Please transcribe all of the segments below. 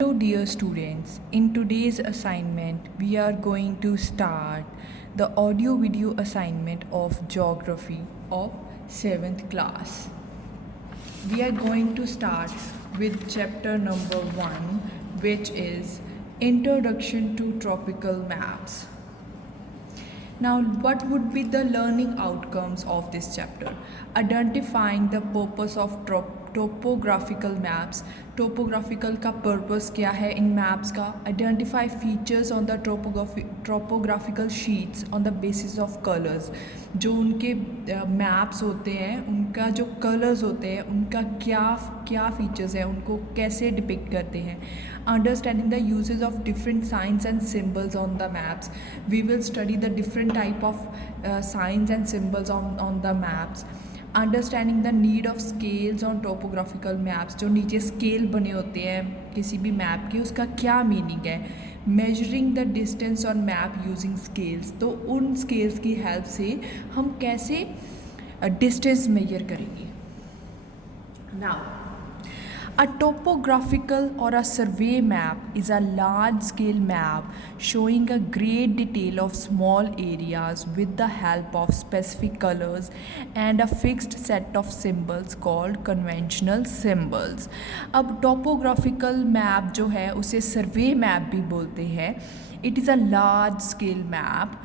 Hello dear students, in today's assignment we are going to start the audio video assignment of geography of 7th class. We are going to start with chapter number 1, which is Introduction to Tropical Maps. Now, what would be the learning outcomes of this chapter? Identifying the purpose of topographical maps. Topographical का purpose क्या है इन maps का? Identify features on the topographical sheets on the basis of colors. जो उनके maps होते हैं उनका जो colors होते हैं उनका क्या features हैं उनको कैसे depict करते हैं. Understanding the uses of different signs and symbols on the maps. We will study the different type of signs and symbols on the maps. Understanding the need of scales on topographical maps. जो नीचे scale बने होते हैं किसी भी map के उसका क्या meaning है. Measuring the distance on map using scales. तो उन scales की help से हम कैसे distance measure करेंगे. Now, a topographical or a survey map is a large-scale map showing a great detail of small areas with the help of specific colors and a fixed set of symbols called conventional symbols. अब topographical map जो है उसे survey map भी बोलते हैं. It is a large-scale map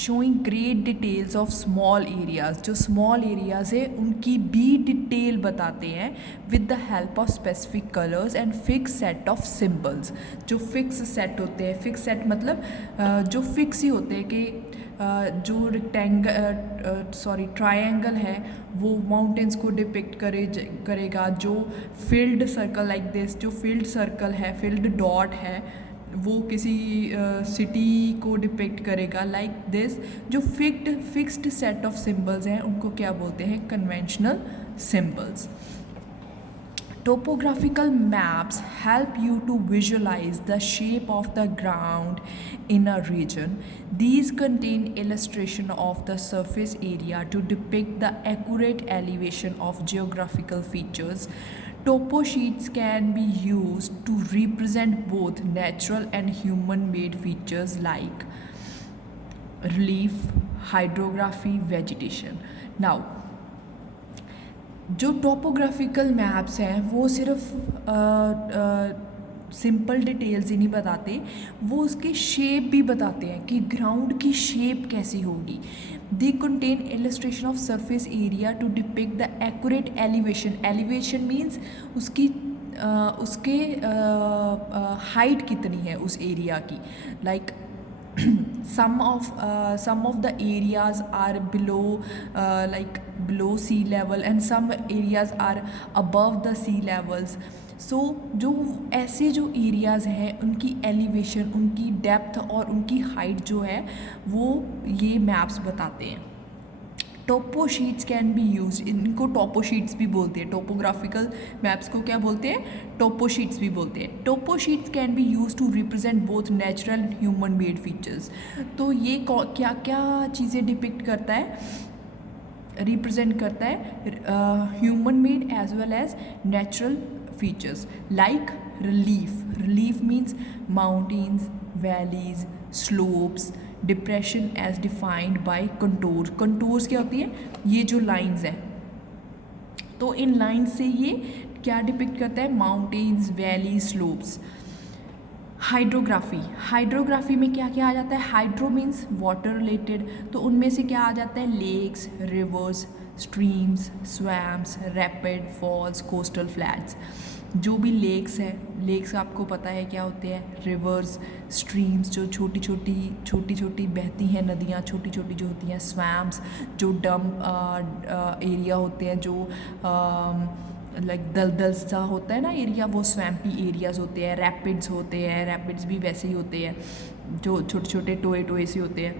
showing great details of small areas. जो small areas है उनकी भी detail बताते हैं with the help of specific colors and fixed set of symbols. जो fixed set होते हैं, fixed set मतलब जो fix ही होते हैं कि जो ट्रायंगल है वो माउंटेन्स को डिपिक्ट करेगा. जो फील्ड सर्कल लाइक दिस, जो फील्ड सर्कल है, फील्ड डॉट है वो किसी सिटी को डिपिक्ट करेगा लाइक दिस. जो फिक्स्ड सेट ऑफ सिंबल्स हैं उनको क्या बोलते हैं? Conventional symbols. Topographical maps help you to visualize the shape of the ground in a region. These contain illustration of the surface area to depict the accurate elevation of geographical features. Topo sheets can be used to represent both natural and human-made features like relief, hydrography, vegetation. Now, जो topographical maps हैं वो सिर्फ simple details ही नहीं बताते, वो उसके shape भी बताते हैं कि ग्राउंड की शेप कैसी होगी. They contain illustration of surface area to depict the accurate elevation. Elevation means उसके हाइट कितनी है उस एरिया की. Like some of the areas are below sea level and some areas are above the sea levels. So जो ऐसे जो areas हैं उनकी elevation, उनकी depth और उनकी height जो है वो ये maps बताते हैं. Topo sheets can be use. इनको टोपो शीट्स भी बोलते हैं. टोपोग्राफिकल मैप्स को क्या बोलते हैं? टोपो शीट्स भी बोलते हैं. Topo sheets can be use to represent both natural human made features. तो ये क्या क्या चीज़ें डिपिक्ट करता है, रिप्रेजेंट करता है? Human made as well as natural features like relief. Relief means mountains, valleys, slopes, depression as defined by contour. Contours क्या होती है? ये जो लाइंस हैं, तो इन लाइंस से ये क्या डिपिक्ट करता है? Mountains, valley, slopes. Hydrography. Hydrography में क्या क्या आ जाता है? हाइड्रो मीन्स वाटर रिलेटेड, तो उनमें से क्या आ जाता है? Lakes, rivers, streams, swamps, rapid, falls, coastal flats. जो भी लेक्स हैं, लेक्स आपको पता है क्या होते हैं? रिवर्स, स्ट्रीम्स जो छोटी छोटी बहती हैं नदियाँ, छोटी छोटी जो होती हैं. स्वैम्स जो डम्प एरिया होते हैं, जो लाइक दलदल सा होता है ना एरिया, वो स्वैम्पी एरियाज़ होते हैं. रैपिड्स होते हैं, रैपिड्स भी वैसे ही होते हैं जो छोटे छोटे टोए से होते हैं.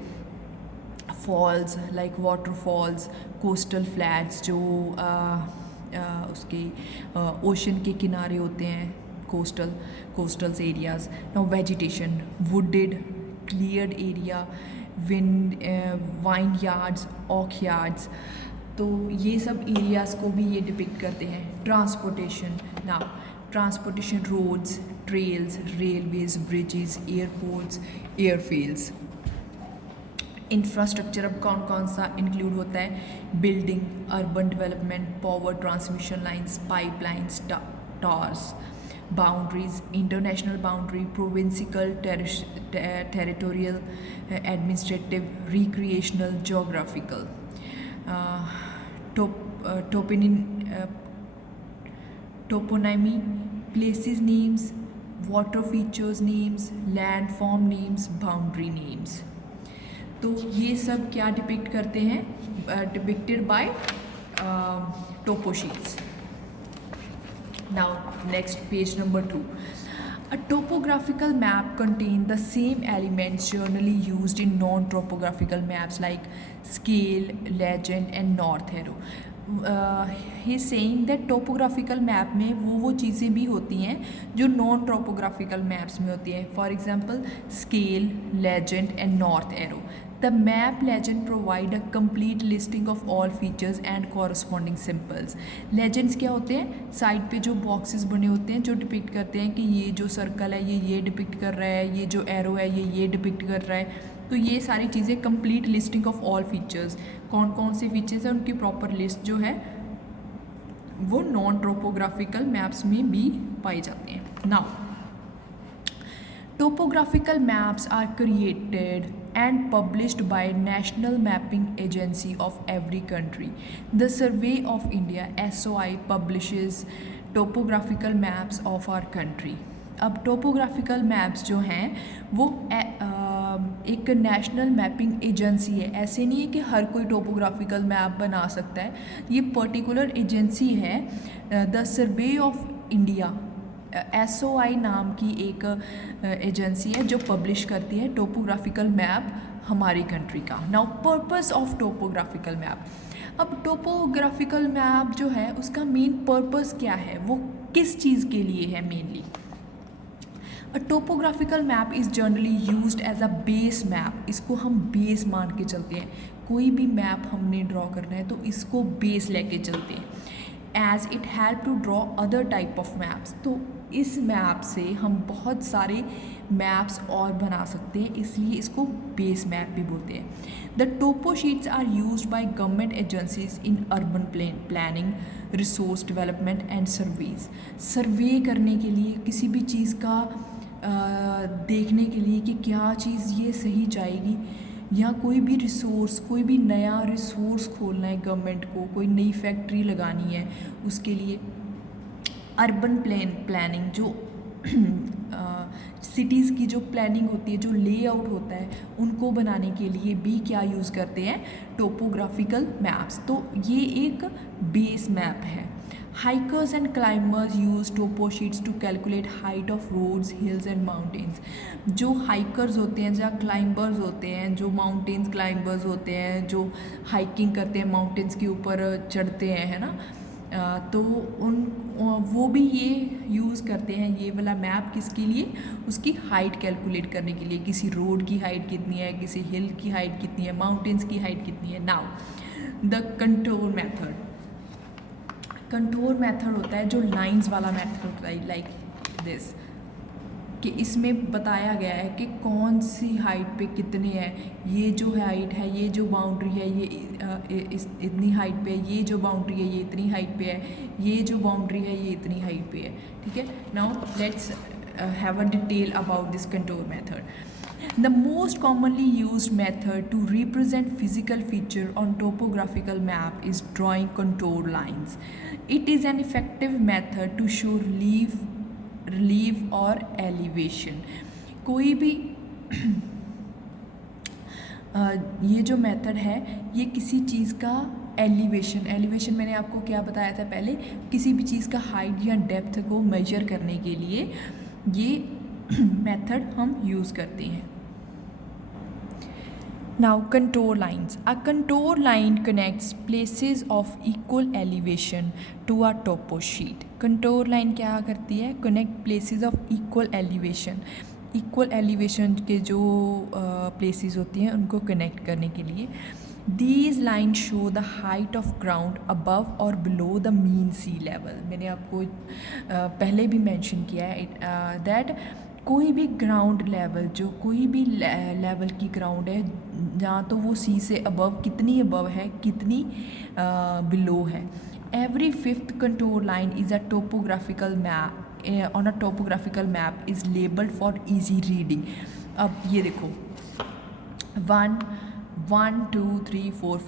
Falls like waterfalls. Coastal flats जो उसके ओशन के किनारे होते हैं, coastals areas. Now vegetation. Wooded, cleared area, vineyards, oak yards. तो ये सब एरियाज़ को भी ये डिपिक्ट करते हैं. Transportation. Now transportation, roads, trails, railways, bridges, airports, airfields. Infrastructure अब कौन कौन सा इंक्लूड होता है? Building, urban development, power transmission lines, pipelines, towers. Boundaries, international boundary, provincial, territorial, administrative, recreational, geographical. Toponymy, places names, water features names, land form names, boundary names. तो ये सब क्या डिपिक्ट करते हैं? Depicted by topo sheets. Now next, page number 2. A topographical map contains the same elements generally used in non-topographical maps like scale, legend and north arrow. He is saying that topographical map में वो चीज़ें भी होती हैं जो non topographical maps में होती हैं. For example, scale, legend and north arrow. The map legend provide a complete listing of all features and corresponding symbols. Legends क्या होते हैं? साइड पे जो बॉक्सेस बने होते हैं जो डिपिक्ट करते हैं कि ये जो सर्कल है ये डिपिक्ट कर रहा है, ये जो एरो है ये डिपिक्ट कर रहा है. तो ये सारी चीज़ें complete listing of all features, कौन कौन से फीचर्स हैं उनकी प्रॉपर लिस्ट जो है वो नॉन टोपोग्राफिकल मैप्स में भी पाई जाती हैं. Now, topographical maps are created and published by National Mapping Agency of every country. The Survey of India (SOI) publishes topographical maps of our country. अब टोपोग्राफिकल मैप्स जो हैं वो एक नेशनल मैपिंग एजेंसी है. ऐसे नहीं है कि हर कोई टोपोग्राफिकल मैप बना सकता है. ये पर्टिकुलर एजेंसी है, the survey of India, SOI नाम की एक एजेंसी है जो पब्लिश करती है टोपोग्राफिकल मैप हमारी कंट्री का. Now, purpose of topographical map. अब टोपोग्राफिकल मैप जो है उसका मेन पर्पस क्या है, वो किस चीज़ के लिए है mainly? A topographical map is generally used as a base map. इसको हम बेस मान के चलते हैं. कोई भी मैप हमने ड्रॉ करना है तो इसको बेस लेके चलते हैं. As it help to draw other type of maps. तो इस मैप से हम बहुत सारे मैप्स और बना सकते हैं, इसलिए इसको बेस मैप भी बोलते हैं. The topo sheets are used by government agencies in urban planning, resource development and surveys. Survey करने के लिए, किसी भी चीज़ का देखने के लिए कि क्या चीज़ ये सही जाएगी, या कोई भी रिसोर्स, कोई भी नया रिसोर्स खोलना है गवर्नमेंट को, कोई नई फैक्ट्री लगानी है, उसके लिए अर्बन प्लानिंग जो सिटीज़ की जो प्लानिंग होती है, जो लेआउट होता है, उनको बनाने के लिए भी क्या यूज़ करते हैं? Topographical maps. तो ये एक बेस मैप है. Hikers and climbers use topo sheets to calculate height of roads, hills and mountains. जो हाइकर्स होते हैं, जहाँ क्लाइंबर्स होते हैं, जो माउंटेन्स क्लाइंबर्स होते हैं, जो हाइकिंग करते हैं, माउंटेन्स के ऊपर चढ़ते हैं, है ना, तो वो भी ये यूज़ करते हैं ये वाला मैप. किसके लिए? उसकी हाइट कैलकुलेट करने के लिए. किसी रोड की हाइट कितनी है, किसी हिल की हाइट कितनी है, माउंटेन्स की हाइट कितनी है. Now, the contour method. Contour method होता है जो लाइंस वाला मेथड होता है, लाइक दिस, कि इसमें बताया गया है कि कौन सी हाइट पे कितने हैं. ये जो हाइट है, ये जो बाउंड्री है, ये इतनी हाइट पे है, ये जो बाउंड्री है ये इतनी हाइट पे है, ये जो बाउंड्री है ये इतनी हाइट पे है. ठीक है. Now let's have a detail about this contour method. The most commonly used method to represent physical feature on topographical map is drawing contour lines. It is an effective method to show relief or elevation. कोई भी ये जो method है ये किसी चीज़ का elevation मैंने आपको क्या बताया था पहले, किसी भी चीज़ का हाइट या डेप्थ को मेजर करने के लिए ये मेथड हम यूज़ करते हैं. Now, contour lines. A contour line connects places of equal elevation to a topo sheet. Contour line क्या करती है? Connect places of equal elevation. Equal elevation के जो places होती हैं उनको connect करने के लिए. These lines show the height of ground above or below the mean sea level. मैंने आपको पहले भी मेंशन किया है दैट कोई भी ग्राउंड लेवल, जो कोई भी लेवल की ग्राउंड है, जहाँ तो वो सी से अबव, कितनी अबव है, कितनी बिलो है. Every fifth contour line is a topographical map. On a topographical map is labeled for easy reading. अब ये देखो 1 1 2 3 4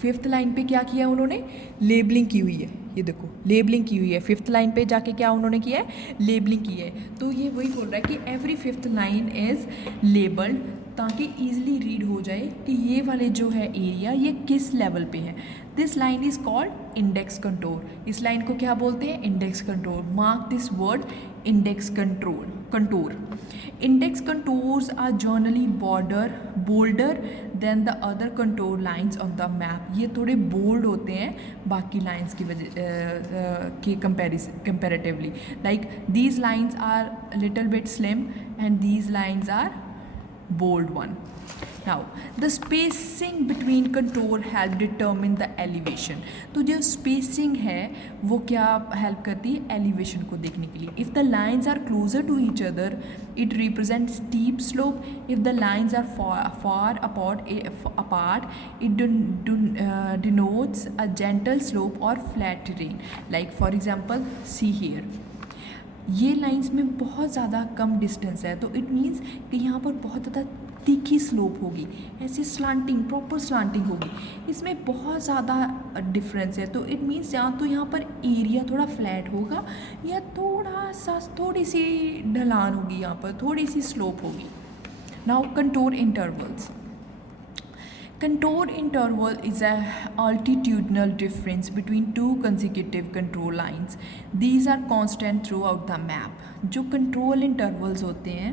फिफ्थ लाइन पे क्या किया उन्होंने, लेबलिंग की हुई है. ये देखो लेबलिंग की हुई है. फिफ्थ लाइन पे जाके क्या उन्होंने किया है, लेबलिंग की है. तो ये वही बोल रहा है कि every fifth line is labelled, ताकि ईजिली रीड हो जाए कि ये वाले जो है एरिया ये किस लेवल पे है. This line is called index contour. इस लाइन को क्या बोलते हैं, index contour. Mark this word index contour. Index contours are generally bolder than the other contour lines on the map. ये थोड़े बोल्ड होते हैं बाकी लाइन्स की वजह के comparatively. Like these lines are little bit slim and these lines are bold one. Now the spacing between contour help determine the elevation. तो जो spacing है वो क्या help करती है, elevation को देखने के लिए. If the lines are closer to each other it represents steep slope. If the lines are far apart it denotes a gentle slope or flat terrain. Like for example see here, ये lines में बहुत ज़्यादा कम distance है, तो it means कि यहाँ पर बहुत ज़्यादा तीखी स्लोप होगी, ऐसे स्लांटिंग, प्रॉपर स्लांटिंग होगी. इसमें बहुत ज़्यादा डिफरेंस है, तो इट मीन्स तो यहाँ पर एरिया थोड़ा फ्लैट होगा या थोड़ी सी ढलान होगी, यहाँ पर थोड़ी सी स्लोप होगी. Now contour intervals. Contour interval is a altitudinal difference between two consecutive contour lines. These are constant throughout the map. जो control intervals होते हैं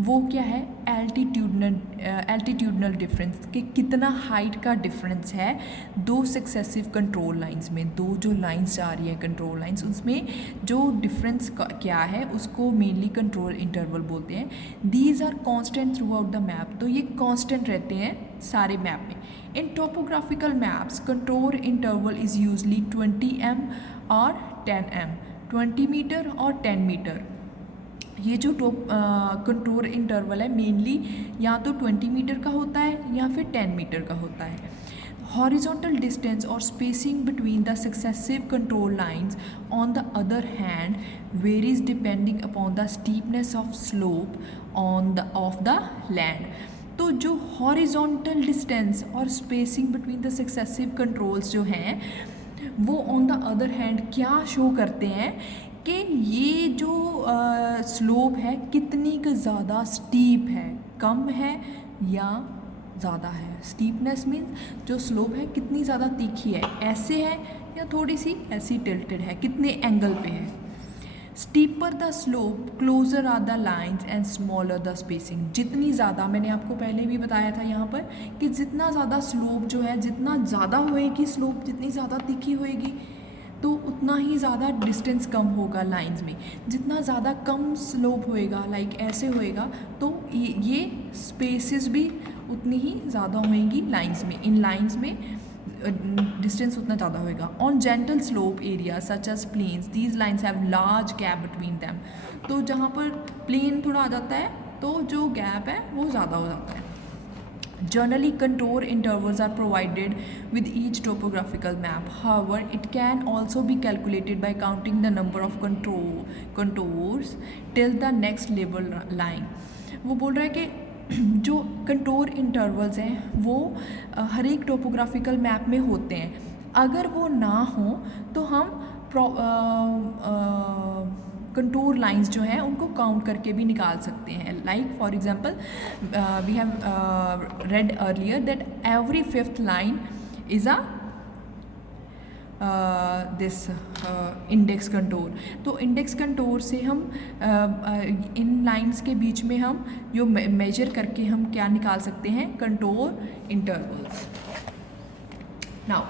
वो क्या है, एल्टीट्यूडनल डिफरेंस, कि कितना हाइट का डिफरेंस है दो सक्सेसिव कंट्रोल लाइंस में. दो जो लाइंस जा रही हैं कंट्रोल लाइंस, उसमें जो डिफरेंस क्या है उसको मेनली कंट्रोल इंटरवल बोलते हैं. These are constant throughout the map. तो ये कांस्टेंट रहते हैं सारे मैप में. In topographical maps control interval is usually 20 m और 10 m, 20 मीटर और 10 मीटर. ये जो कंटोर इंटरवल है मेनली या तो 20 मीटर का होता है या फिर 10 मीटर का होता है. हॉरिजॉन्टल डिस्टेंस और spacing between the successive contour lines on the other hand varies depending upon the steepness of slope of the land. तो जो हॉरिजॉन्टल डिस्टेंस और spacing between the successive controls जो हैं वो ऑन द अदर हैंड क्या show करते हैं कि ये जो स्लोप है कितनी ज़्यादा स्टीप है, कम है या ज़्यादा है. स्टीपनेस मीन्स जो स्लोप है कितनी ज़्यादा तीखी है, ऐसे है या थोड़ी सी ऐसी टिल्टेड है, कितने एंगल पे है. Steeper the slope closer are the lines and smaller the spacing. जितनी ज़्यादा, मैंने आपको पहले भी बताया था यहाँ पर कि जितना ज़्यादा स्लोप जो है, जितना ज़्यादा होएगी स्लोप, जितनी ज़्यादा तीखी होएगी तो उतना ही ज़्यादा डिस्टेंस कम होगा लाइंस में. जितना ज़्यादा कम स्लोप होएगा, लाइक ऐसे होएगा, तो ये स्पेसेस भी उतनी ही ज़्यादा होएंगी लाइंस में. इन लाइंस में डिस्टेंस उतना ज़्यादा होएगा. On gentle slope area such as plains these lines have large gap between them. तो जहाँ पर प्लेन थोड़ा आ जाता है तो जो गैप है वो ज़्यादा हो जाता है. Generally, contour intervals are provided with each topographical map. However, it can also be calculated by counting the number of contours till the next label line. वो बोल रहा है कि जो कंटोर इंटरवल्स हैं वो हर एक टोपोग्राफिकल मैप में होते हैं. अगर वो ना हो तो हम कंटूर लाइंस जो हैं उनको काउंट करके भी निकाल सकते हैं. Like for example we have read earlier that every fifth line is a this index contour. तो इंडेक्स कंटूर से हम इन लाइंस के बीच में हम जो मेजर करके हम क्या निकाल सकते हैं, contour intervals. Now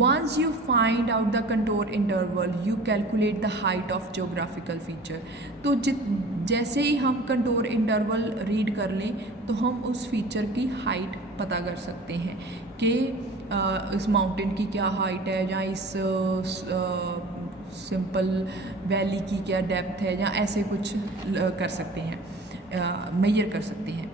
once you find out the contour interval you calculate the height of geographical feature. तो जैसे ही हम कंटोर इंटरवल रीड कर लें तो हम उस फीचर की हाइट पता कर सकते हैं कि इस माउंटेन की क्या हाइट है, या इस सिंपल वैली की क्या डेप्थ है, या ऐसे कुछ कर सकते हैं, मेजर कर सकते हैं।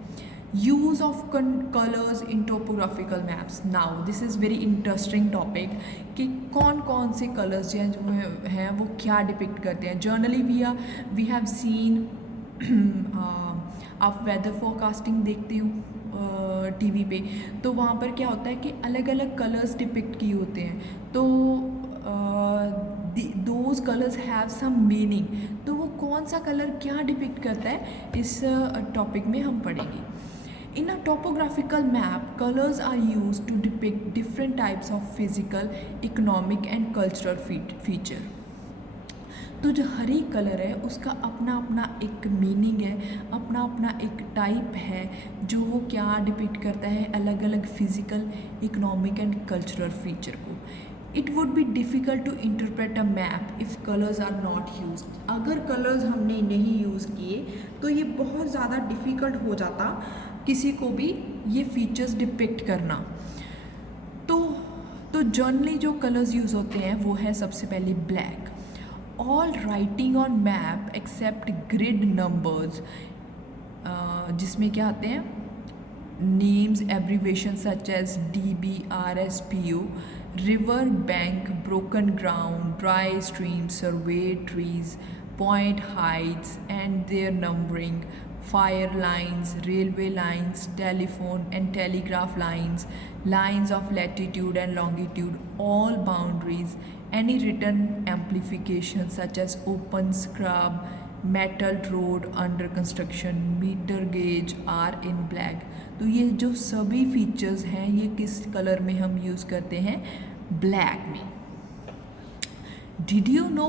Use of colours in topographical maps. Now this is very interesting topic कि कौन कौन से कलर्स जो हैं वो क्या डिपिक्ट करते हैं। जर्नली वी हैव सीन आप वेदर फोरकास्टिंग देखते हो टीवी पे, तो वहाँ पर क्या होता है कि अलग अलग कलर्स डिपिक्ट किए होते हैं, तो those colours have some meaning. तो वो कौन सा कलर क्या डिपिक्ट करता है इस टॉपिक में हम पढ़ेंगे। In a topographical map, colors are used to depict different types of physical, economic and cultural feature. तो जो हर एक कलर है उसका अपना अपना एक मीनिंग है, अपना अपना एक टाइप है, जो वो क्या डिपिक्ट करता है अलग अलग physical, economic and cultural feature को। It would be difficult to interpret a map if colours are not use. अगर कलर्स हमने नहीं यूज़ किए तो ये बहुत ज़्यादा डिफ़िकल्ट हो जाता किसी को भी ये फीचर्स डिपिक्ट करना। तो जनरली जो कलर्स यूज़ होते हैं वो है सबसे पहले black. All writing on map except grid numbers, जिसमें क्या आते हैं names, abbreviation such as DBRSPO, river bank, broken ground, dry streams, survey trees, point heights and their numbering, fire lines, railway lines, telephone and telegraph lines, lines of latitude and longitude, all boundaries, any written amplification such as open scrub, metal road under construction, meter gauge are in black। तो ये जो सभी features हैं ये किस colour में हम use करते हैं, ब्लैक में। Did you know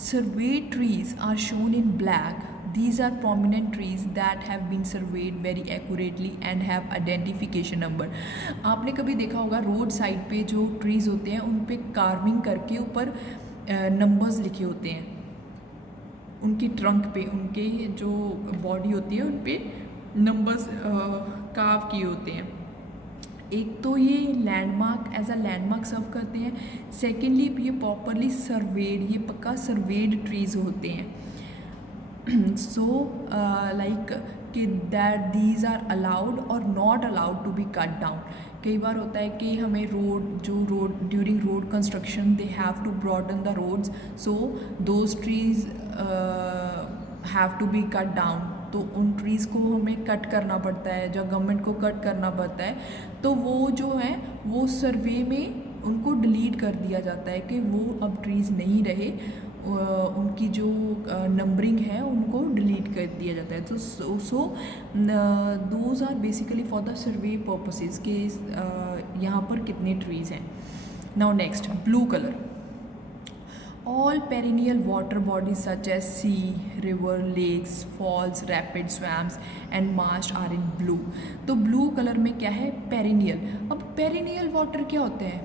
survey trees are shown in black. These are prominent trees that have been surveyed very accurately and have identification number। आपने कभी देखा होगा रोड साइड पे जो ट्रीज़ होते हैं उन पे कार्विंग करके ऊपर नंबर्स लिखे होते हैं, उनकी ट्रंक पे, उनके जो बॉडी होती है उन पे नंबर्स कार्व किए होते हैं। एक तो ये लैंडमार्क एज अ लैंडमार्क सर्व करते हैं, सेकेंडली ये प्रॉपरली सर्वेड, ये पक्का सर्वेड ट्रीज़ होते हैं। सो लाइक कि दैट दीज आर अलाउड और not allowed to be cut down. कई बार होता है कि हमें road during road construction they have to broaden the roads, so those trees have to be cut down. तो उन ट्रीज़ को हमें कट करना पड़ता है, जो गवर्नमेंट को कट करना पड़ता है, तो वो जो है वो सर्वे में उनको डिलीट कर दिया जाता है कि वो अब ट्रीज़ नहीं रहे, उनकी जो नंबरिंग है उनको डिलीट कर दिया जाता है। तो so those are basically for the survey purposes के यहाँ पर कितने ट्रीज़ हैं। Now next, blue colour. All perennial water bodies such as sea, river, lakes, falls, rapids, swamps and marsh are in blue। तो ब्लू कलर में क्या है, perennial. अब पेरिनियल वाटर क्या होते हैं,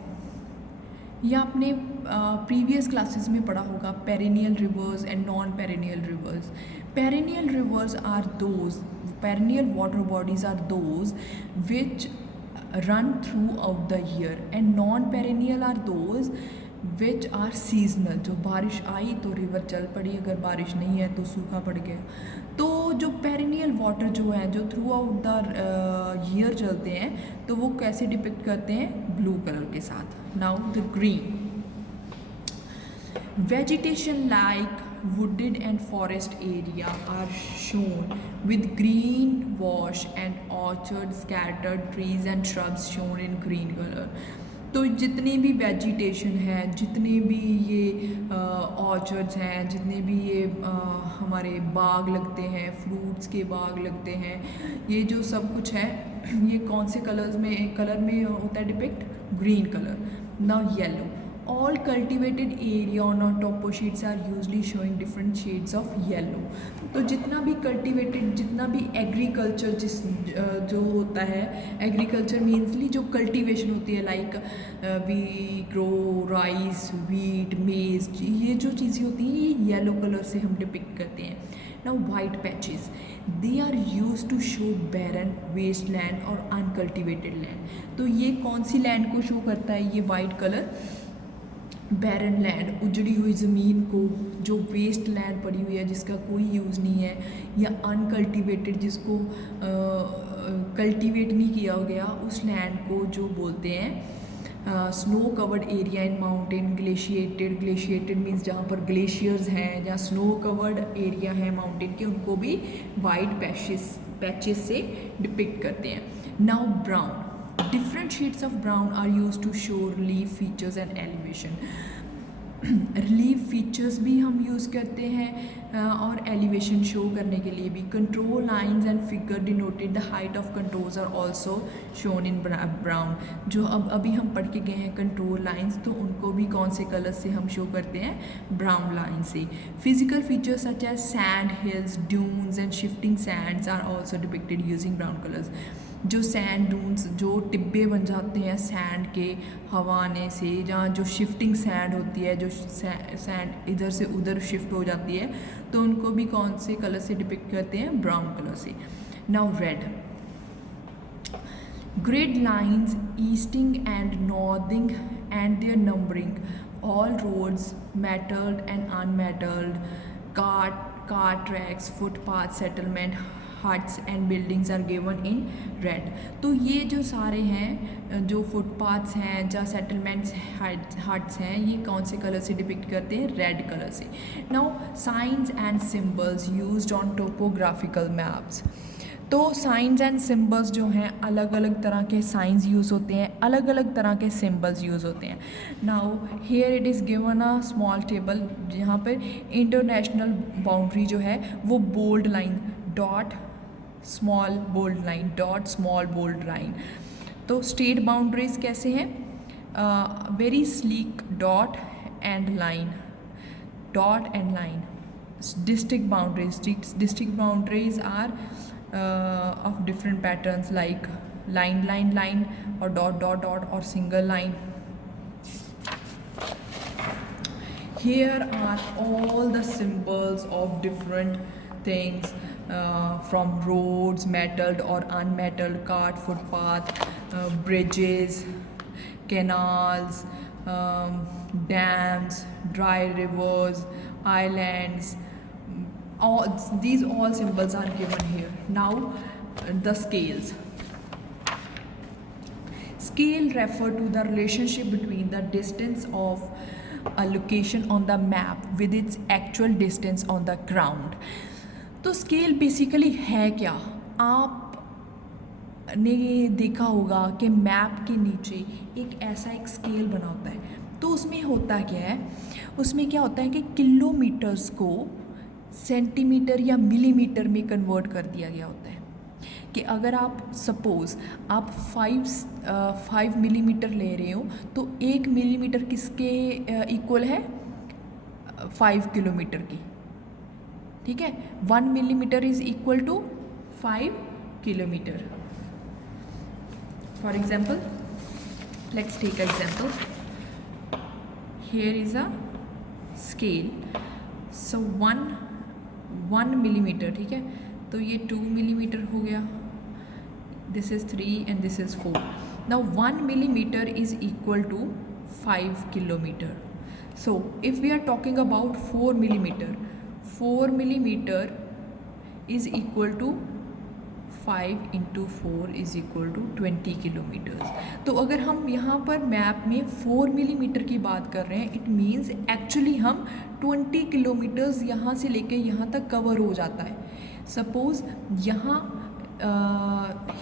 ये आपने प्रीवियस क्लासेस में पढ़ा होगा, perennial rivers and non perennial rivers. Perennial rivers are those, perennial water bodies are those which run throughout the year, and non perennial are those which are seasonal. जो बारिश आई तो river चल पड़ी, अगर बारिश नहीं है तो सूखा पड़ गया। तो जो पेरिनियल वाटर जो है जो थ्रू आउट द ईयर चलते हैं, तो वो कैसे डिपिक्ट करते हैं, ब्लू कलर के साथ। Now the green. Vegetation like wooded and forest area are shown with green wash and orchards, scattered trees and shrubs shown in green color। तो जितनी भी वेजिटेशन है, जितने भी ये ऑर्चर्ड्स हैं, जितने भी ये हमारे बाग लगते हैं, फ्रूट्स के बाग लगते हैं, ये जो सब कुछ है ये कौन से कलर में होता है depict, green colour. Now yellow. All cultivated area on our topo sheets are usually showing different shades of yellow। तो जितना भी कल्टिवेटेड, जितना भी एग्रीकल्चर जो होता है, एग्रीकल्चर मीन्सली जो कल्टिवेशन होती है, like we grow rice, wheat, maize, ये जो चीज़ें होती हैं ये येलो कलर से हम डिपिक्ट करते हैं। Now white patches, they are use to show barren, waste land और अनकल्टिवेटेड लैंड। तो ये कौन सी लैंड को शो करता है, ये वाइट कलर बैरन लैंड, उजड़ी हुई ज़मीन को, जो वेस्ट लैंड पड़ी हुई है जिसका कोई यूज़ नहीं है, या अनकल्टिवेटेड जिसको कल्टिवेट नहीं किया गया, उस लैंड को जो बोलते हैं snow covered area in mountain, glaciated, glaciated means जहाँ पर ग्लेशियर्स हैं, जहाँ स्नो कवर्ड एरिया है माउंटेन के, उनको भी वाइट पैचेस से डिपिक्ट करते हैं। Now brown, different shades of brown are used to show relief features and elevation. Relief features भी हम यूज़ करते हैं और एलिवेशन शो करने के लिए भी। Control lines and figure denoted the height of controls are also shown in brown. जो अब अभी हम पढ़ के गए हैं कंट्रोल लाइंस, तो उनको भी कौन से कलर से हम शो करते हैं, ब्राउन लाइन से। Physical features such as sand hills, dunes and shifting sands are also depicted using brown colours. जो सैंड डून्स, जो टिब्बे बन जाते हैं सैंड के हवा आने से, जहाँ जो शिफ्टिंग सैंड होती है, जो सैंड इधर से उधर शिफ्ट हो जाती है, तो उनको भी कौन से कलर से डिपिक्ट करते हैं, ब्राउन कलर से। Now red, grid lines easting and northing and their numbering, all roads metalled and unmetalled, car tracks, footpath, settlement, huts and buildings are given in red. तो ये जो सारे हैं, जो फुटपाथ्स हैं, जहाँ सेटलमेंट्स, हट्स हैं, ये कौन से कलर से डिपिक्ट करते हैं, रेड कलर से। Now science and symbols used on topographical maps. तो साइंस एंड सिंबल्स जो हैं, अलग अलग तरह के साइंस यूज़ होते हैं, अलग अलग तरह के सिंबल्स यूज़ होते हैं। Now here it is given a small table, जहाँ पर इंटरनेशनल बाउंड्री जो है वो bold line, dot small bold line, dot small bold line. तो स्टेट बाउंड्रीज कैसे हैं, very sleek dot and line, dot and line. District boundaries are of different patterns like line or dot or single line. Here are all the symbols of different things, from roads, metalled or unmetalled, cart, footpath, bridges, canals, dams, dry rivers, islands. These all symbols are given here. Now the scales. Scale refer to the relationship between the distance of a location on the map with its actual distance on the ground. तो scale basically है क्या, आपने देखा होगा कि map के नीचे एक ऐसा एक स्केल बना होता है। तो उसमें होता क्या है, उसमें क्या होता है कि किलोमीटर्स को सेंटीमीटर या मिलीमीटर में कन्वर्ट कर दिया गया होता है। कि अगर आप सपोज़ आप 5 मिलीमीटर ले रहे हो, तो 1 मिलीमीटर किसके इक्वल है, 5 किलोमीटर की, ठीक है। 1 millimetre is equal to 5 kilometre. For example, let's take example, here is a scale, so 1 millimetre, ठीक है। तो ये 2 मिलीमीटर हो गया, this is 3 and this is 4। Now 1 millimetre is equal to 5 kilometre. So if we are talking about 4 millimetre, 4 millimetre is equal to 5 into 4 is equal to 20 kilometres. तो अगर हम यहाँ पर मैप में 4 मिलीमीटर की बात कर रहे हैं, इट मीन्स एक्चुअली हम 20 किलोमीटर्स यहाँ से लेके यहाँ तक कवर हो जाता है। सपोज़ यहाँ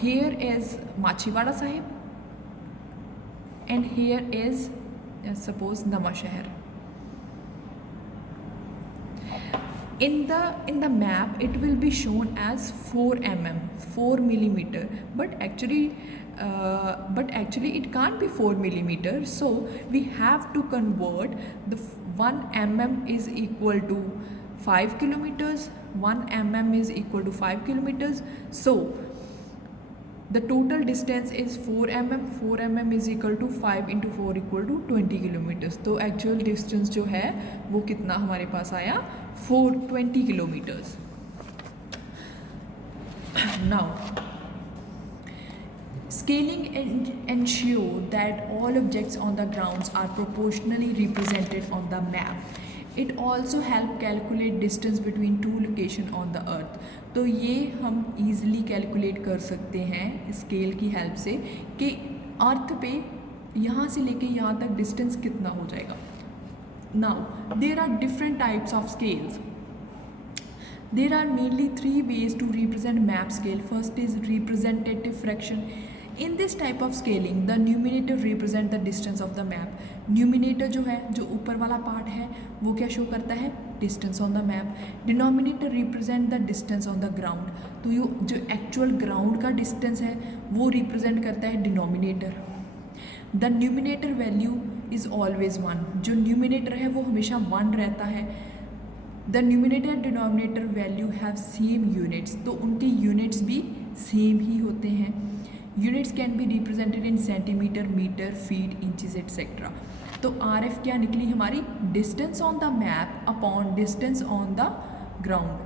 here is Machhiwara Sahib and here is suppose Nawanshahr. In the map it will be shown as 4 mm, 4 millimeter, but actually it can't be 4 millimeter. So we have to convert the 1 mm is equal to 5 kilometers, 1 mm is equal to 5 kilometers. So the total distance is 4 mm, 4 mm is equal to 5 into 4 equal to 20 kilometres. तो actual distance जो है वो कितना हमारे पास आया, 420 kilometres. Now, scaling ensure that all objects on the grounds are proportionally represented on the map. It also help calculate distance between two location on the earth. तो ये हम easily calculate कर सकते हैं स्केल की हेल्प से कि अर्थ पे यहाँ से लेके यहाँ तक डिस्टेंस कितना हो जाएगा. Now there are different types of scales. There are mainly three ways to represent map scale. First is representative fraction. In this type of scaling, the numerator represent the distance of the map. Numerator जो है, जो ऊपर वाला part है, वो क्या show करता है? Distance on the map. Denominator represent the distance on the ground. तो यो जो actual ground का distance है, वो represent करता है denominator. The numerator value is always 1. जो numerator है वो हमेशा 1 रहता है. The numerator and denominator value have same units. तो उनके units भी same ही होते हैं. Units can be represented in centimeter, meter, feet, inches, etc. तो RF क्या निकली हमारी? Distance on the map upon distance on the ground.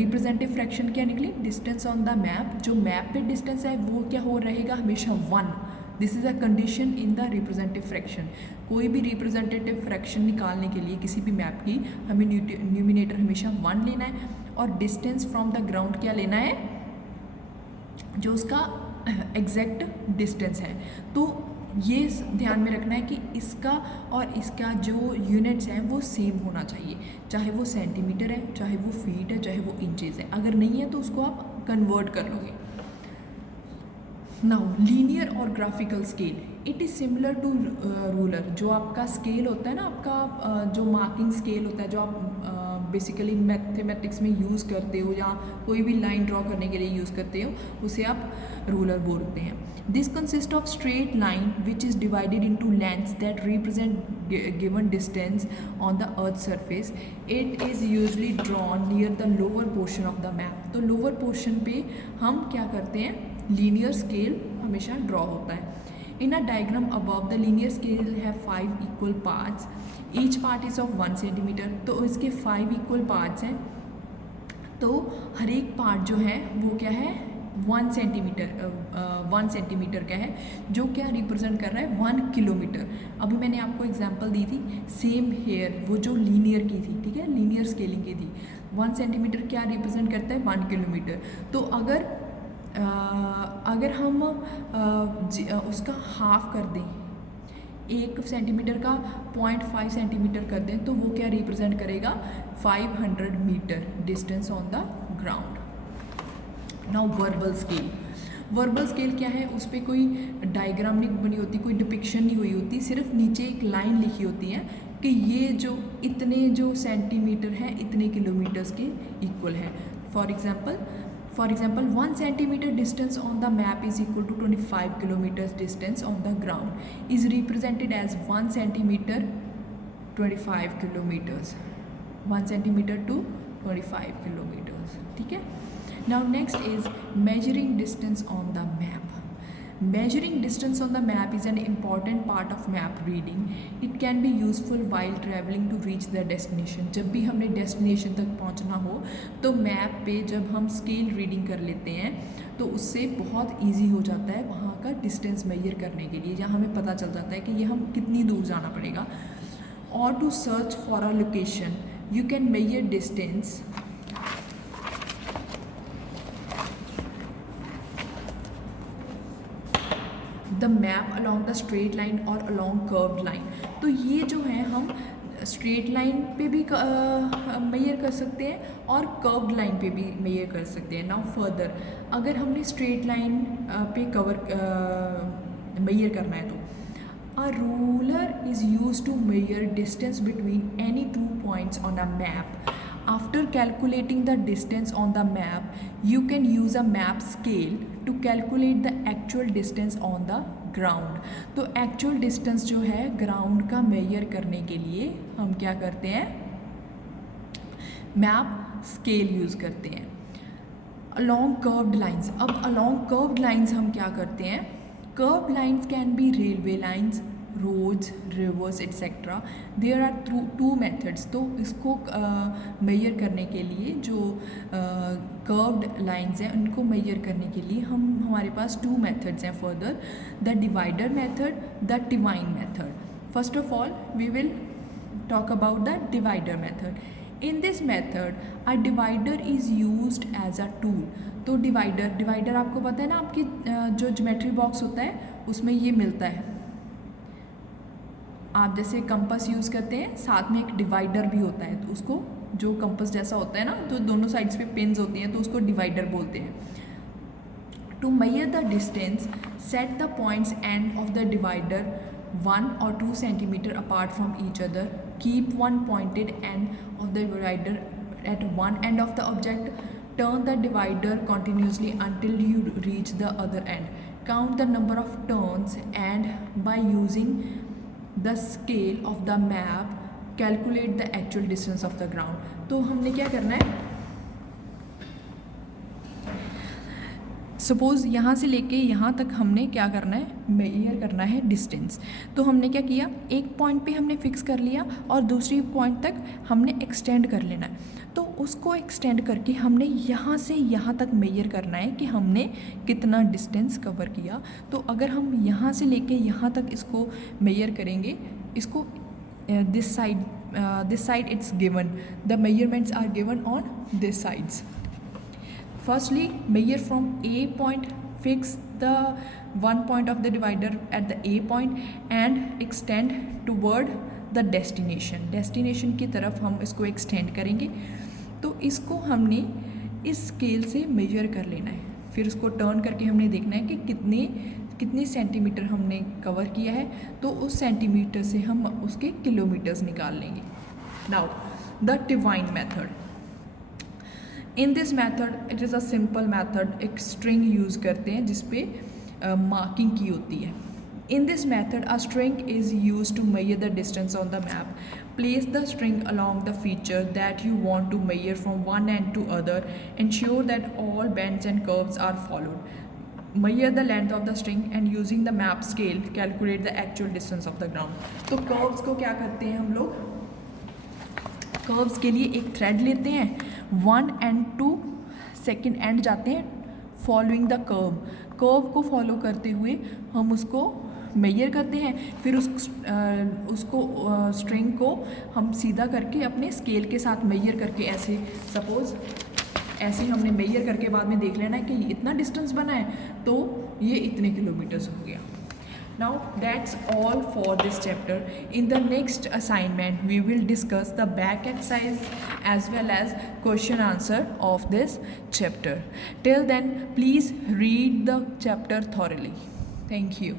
Representative fraction क्या निकली? Distance on the map. जो map पे distance है वो क्या हो रहेगा? हमेशा 1. This is a condition in the representative fraction. कोई भी रिप्रेजेंटेटिव फ्रैक्शन निकालने के लिए किसी भी मैप की हमें न्यूमिनेटर हमेशा 1 लेना है और डिस्टेंस फ्रॉम द ग्राउंड क्या लेना है? जो उसका एग्जैक्ट डिस्टेंस है. तो ये ध्यान में रखना है कि इसका और इसका जो यूनिट्स हैं वो सेम होना चाहिए, चाहे वो सेंटीमीटर है, चाहे वो फीट है, चाहे वो इंचेस है. अगर नहीं है तो उसको आप कन्वर्ट कर लोगे. नाउ लीनियर और graphical scale. It is similar to ruler. जो आपका स्केल होता है ना, आपका जो मार्किंग स्केल होता है, जो आप बेसिकली मैथमेटिक्स में यूज़ करते हो या कोई भी लाइन ड्रॉ करने के लिए यूज़ करते हो, उसे आप रूलर बोलते हैं. This consist of straight line which is divided into lengths that represent given distance on the earth surface. It is usually drawn near the lower portion of the map. तो lower portion पे हम क्या करते हैं? Linear scale हमेशा draw होता है. In a diagram above the linear scale have 5 equal parts. Each part is of 1 centimetre. तो इसके 5 इक्वल पार्ट्स हैं. तो हर एक पार्ट जो है वो क्या है? 1 सेंटीमीटर का है, जो क्या रिप्रेजेंट कर रहा है? 1 किलोमीटर. अभी मैंने आपको एग्जांपल दी थी सेम हेयर, वो जो लीनियर की थी, ठीक है, लीनियर स्केलिंग की थी. 1 सेंटीमीटर क्या रिप्रेजेंट करता है? 1 किलोमीटर. तो अगर हम उसका हाफ कर दें, 1 सेंटीमीटर का 0.5 सेंटीमीटर कर दें, तो वो क्या रिप्रेजेंट करेगा? 500 metre distance on the ground. Now verbal scale. Verbal scale क्या है? उस पर कोई डायग्राम नहीं बनी होती, कोई डिपिक्शन नहीं हुई होती, सिर्फ नीचे एक लाइन लिखी होती है कि ये जो इतने जो सेंटीमीटर है इतने किलोमीटर्स के इक्वल है. For example 1 centimeter distance on the map is equal to 25 kilometers distance on the ground is represented as 1 centimeter 25 kilometers. 1 centimeter to 25 kilometers. ठीक है. Now next is measuring distance on the map. Measuring distance on the map is an important part of map reading. It can be useful while traveling to reach the destination. जब भी हमने destination तक पहुंचना हो तो map पे जब हम स्केल रीडिंग कर लेते हैं तो उससे बहुत इजी हो जाता है वहाँ का डिस्टेंस मेजर करने के लिए, जहाँ हमें पता चल जाता है कि ये हम कितनी दूर जाना पड़ेगा. और to search for a location you can measure distance the map along the straight line और अलॉन्ग कर्व्ड लाइन. तो ये जो है हम स्ट्रेट लाइन पे भी मेजर कर सकते हैं और कर्व्ड लाइन पे भी मेजर कर सकते हैं. नाउ फर्दर, अगर हमने स्ट्रेट लाइन पे मेजर करना है तो a ruler is used to measure distance between any 2 points on a map. After calculating the distance on the map, you can use a map scale to calculate the actual distance on the ground. तो actual distance जो है ground का measure करने के लिए हम क्या करते हैं? map scale use करते हैं. Along curved lines. अब along curved lines हम क्या करते हैं? Curved lines can be railway lines, roads, rivers, etc. There are two methods. तो इसको मेजर करने के लिए जो कर्व्ड लाइंस हैं उनको मेजर करने के लिए हमारे पास टू मेथड्स हैं further, the divider method, the divine method. First of all, we will talk about the divider method. In this method, a divider is used as a tool. तो divider आपको पता है ना, आपकी जो ज्योमेट्री बॉक्स होता है उसमें ये मिलता है. आप जैसे कंपास यूज़ करते हैं, साथ में एक डिवाइडर भी होता है, तो उसको जो कंपास जैसा होता है ना, जो दोनों साइड्स पे पिन्स होती हैं, तो उसको डिवाइडर बोलते हैं. To measure the distance, set the points end of the divider 1 or 2 centimeter apart from each other. Keep one pointed end of the divider at one end of the object. Turn the divider continuously until you reach the other end. Count the number of turns and by using the scale of the map calculate the actual distance of the ground. तो हमने क्या करना है, suppose यहाँ से लेके यहाँ तक हमने क्या करना है, मेजर करना है डिस्टेंस. तो हमने क्या किया, एक पॉइंट पे हमने फिक्स कर लिया और दूसरी पॉइंट तक हमने एक्सटेंड कर लेना है. तो उसको एक्सटेंड करके हमने यहाँ से यहाँ तक मेजर करना है कि हमने कितना डिस्टेंस कवर किया. तो अगर हम यहाँ से लेके यहाँ तक इसको मेजर करेंगे, इसको this side it's given, the measurements are given on this sides. Firstly, measure from A point, fix the one point of the divider at the A point and extend toward the destination. Destination की तरफ हम इसको extend करेंगे. तो इसको हमने इस scale से मेजर कर लेना है. फिर उसको टर्न करके हमने देखना है कि कितने सेंटीमीटर हमने कवर किया है. तो उस सेंटीमीटर से हम उसके किलोमीटर्स निकाल लेंगे. Now, the divine method. In this method, it is a simple method. एक स्ट्रिंग यूज़ करते हैं जिसपे मार्किंग की होती है. In this method a string is use to measure the distance on the map. Place the string along the feature that you want to measure from one end to other. Ensure that all bends and curves are followed. Measure the length of the string and using the map scale calculate the actual distance of the ground. तो curves को क्या करते हैं हम लोग, curves के लिए एक थ्रेड लेते हैं, 1 and 2 सेकेंड एंड जाते हैं फॉलोइंग द कर्व को फॉलो करते हुए हम उसको मेजर करते हैं. फिर उसको स्ट्रिंग को हम सीधा करके अपने स्केल के साथ मेजर करके, ऐसे सपोज़ ऐसे हमने मेजर करके बाद में देख लेना है कि इतना डिस्टेंस बना है, तो ये इतने किलोमीटर्स हो गया. Now that's all for this chapter. In the next assignment we will discuss the back exercise as well as question answer of this chapter. Till then, please read the chapter thoroughly. Thank you.